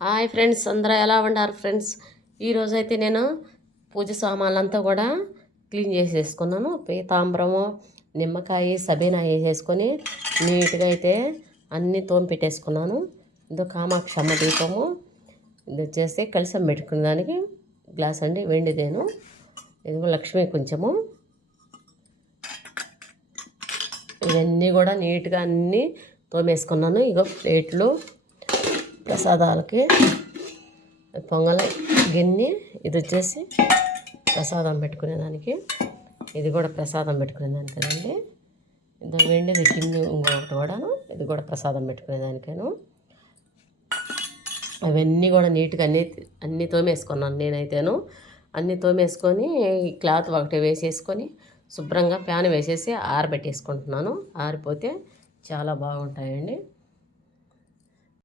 Hi friends, అందరూ ఎలా ఉన్నారు ఫ్రెండ్స్? ఈరోజైతే నేను పూజ సామాన్లంతా కూడా క్లీన్ చేసేసుకున్నాను. పీతాంబరము, నిమ్మకాయ, సబీనా వేసేసుకొని నీట్గా అయితే అన్నీ తోమి పెట్టేసుకున్నాను. ఇదో కామాక్షి అమ్మ దీపము, ఇది వచ్చేసి కలిసం పెట్టుకునే దానికి గ్లాస్ అండి, వెండిదేను. ఇదిగో లక్ష్మి కొంచెము. ఇవన్నీ కూడా నీట్గా అన్నీ తోమేసుకున్నాను. ఇగో ప్లేట్లు, ప్రసాదాలకి పొంగల గిన్నె, ఇది వచ్చేసి ప్రసాదం పెట్టుకునేదానికి, ఇది కూడా ప్రసాదం పెట్టుకునేదానికి కదండి. ఇది వెండిది గిన్నె ఇంకొకటి కూడాను, ఇది కూడా ప్రసాదం పెట్టుకునేదానికేను. అవన్నీ కూడా నీట్గా అన్నీ తోమేసుకున్నాను నేనైతేను. అన్నీ తోమేసుకొని ఈ క్లాత్ ఒకటి వేసేసుకొని శుభ్రంగా ప్యాన్ వేసేసి ఆరబెట్టేసుకుంటున్నాను. ఆరిపోతే చాలా బాగుంటాయండి.